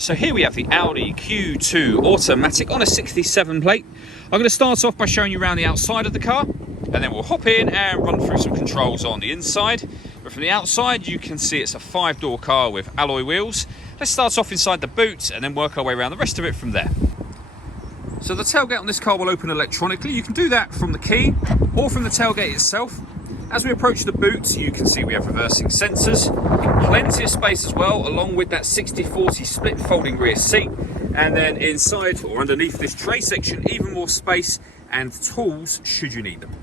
So here we have the Audi Q2 automatic on a 67 plate. I'm going to start off by showing you around the outside of the car, and then we'll hop in and run through some controls on the inside. But from the outside you can see it's a 5-door car with alloy wheels. Let's start off inside the boot and then work our way around the rest of it from there. So the tailgate on this car will open electronically. You can do that from the key or from the tailgate itself. As we approach the boot, you can see we have reversing sensors, plenty of space as well, along with that 60/40 split folding rear seat. And then inside or underneath this tray section, even more space and tools should you need them.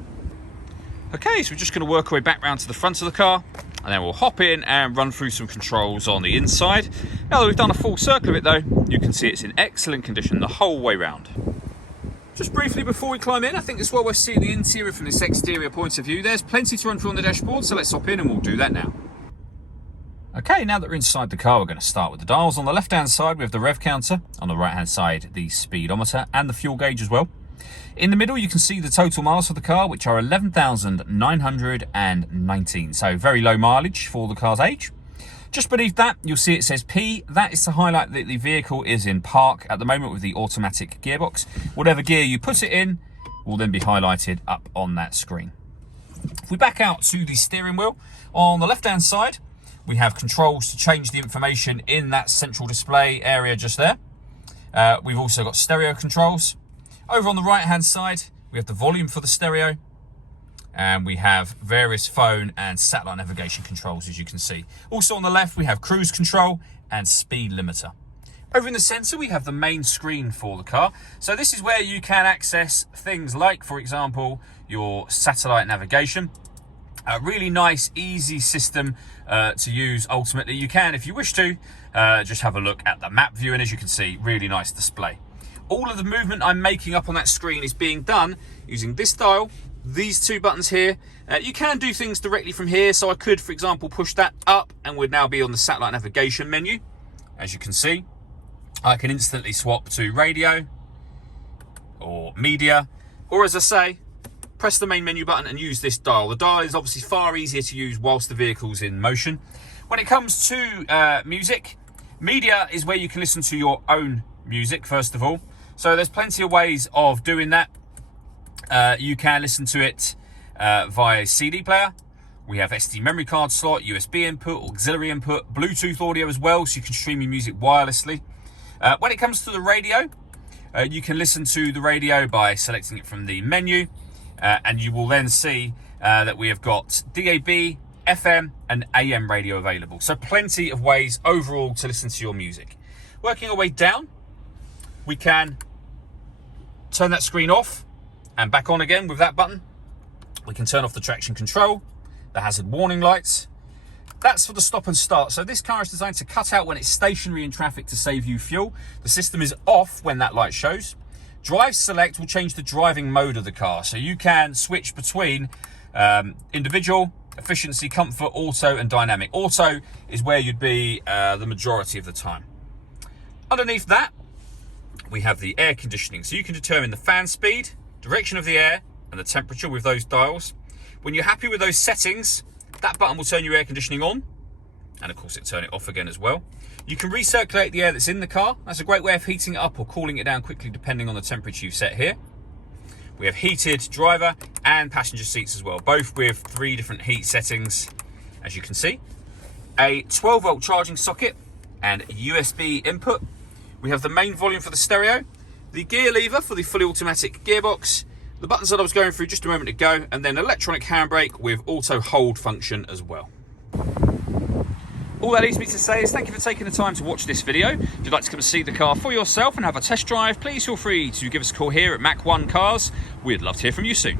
Okay, so we're just going to work our way back round to the front of the car, and then we'll hop in and run through some controls on the inside. Now that we've done a full circle of it though, you can see it's in excellent condition the whole way round. Just briefly before we climb in, I think it's well worth seeing the interior from this exterior point of view. There's plenty to run through on the dashboard, so let's hop in and we'll do that now. Okay, now that we're inside the car, we're going to start with the dials. On the left-hand side, we have the rev counter. On the right-hand side, the speedometer and the fuel gauge as well. In the middle, you can see the total miles for the car, which are 11,919. So very low mileage for the car's age. Just beneath that, you'll see it says P. That is to highlight that the vehicle is in park at the moment with the automatic gearbox. Whatever gear you put it in will then be highlighted up on that screen. If we back out to the steering wheel, on the left-hand side, we have controls to change the information in that central display area just there. We've also got stereo controls. Over on the right-hand side, we have the volume for the stereo. And we have various phone and satellite navigation controls, as you can see. Also on the left, we have cruise control and speed limiter. Over in the center, we have the main screen for the car. So this is where you can access things like, for example, your satellite navigation. A really nice, easy system to use. Ultimately, you can, if you wish to, just have a look at the map view. And as you can see, really nice display. All of the movement I'm making up on that screen is being done using this dial, these two buttons here. You can do things directly from here, so I could, for example, push that up and would now be on the satellite navigation menu. As you can see, I can instantly swap to radio or media, or as I say, press the main menu button and use this dial. The dial is obviously far easier to use whilst the vehicle's in motion. When it comes to music, media is where you can listen to your own music, first of all. So there's plenty of ways of doing that. You can listen to it via CD player. We have SD memory card slot, USB input, auxiliary input, Bluetooth audio as well, so you can stream your music wirelessly. When it comes to the radio, you can listen to the radio by selecting it from the menu, and you will then see that we have got DAB, FM and AM radio available. So plenty of ways overall to listen to your music. Working our way down, we can turn that screen off and back on again with that button. We can turn off the traction control, the hazard warning lights. That's for the stop and start. So this car is designed to cut out when it's stationary in traffic to save you fuel. The system is off when that light shows. Drive select will change the driving mode of the car. So you can switch between individual, efficiency, comfort, auto and dynamic. Auto is where you'd be the majority of the time. Underneath that, we have the air conditioning. So you can determine the fan speed, direction of the air and the temperature with those dials. When you're happy with those settings, that button will turn your air conditioning on, and of course it'll turn it off again as well. You can recirculate the air that's in the car. That's a great way of heating it up or cooling it down quickly depending on the temperature you've set here. We have heated driver and passenger seats as well, both with 3 different heat settings, as you can see. A 12-volt charging socket and USB input. We have the main volume for the stereo, the gear lever for the fully automatic gearbox, the buttons that I was going through just a moment ago, and then electronic handbrake with auto hold function as well. All that leaves me to say is thank you for taking the time to watch this video. If you'd like to come and see the car for yourself and have a test drive, please feel free to give us a call here at Mach 1 Cars. We'd love to hear from you soon.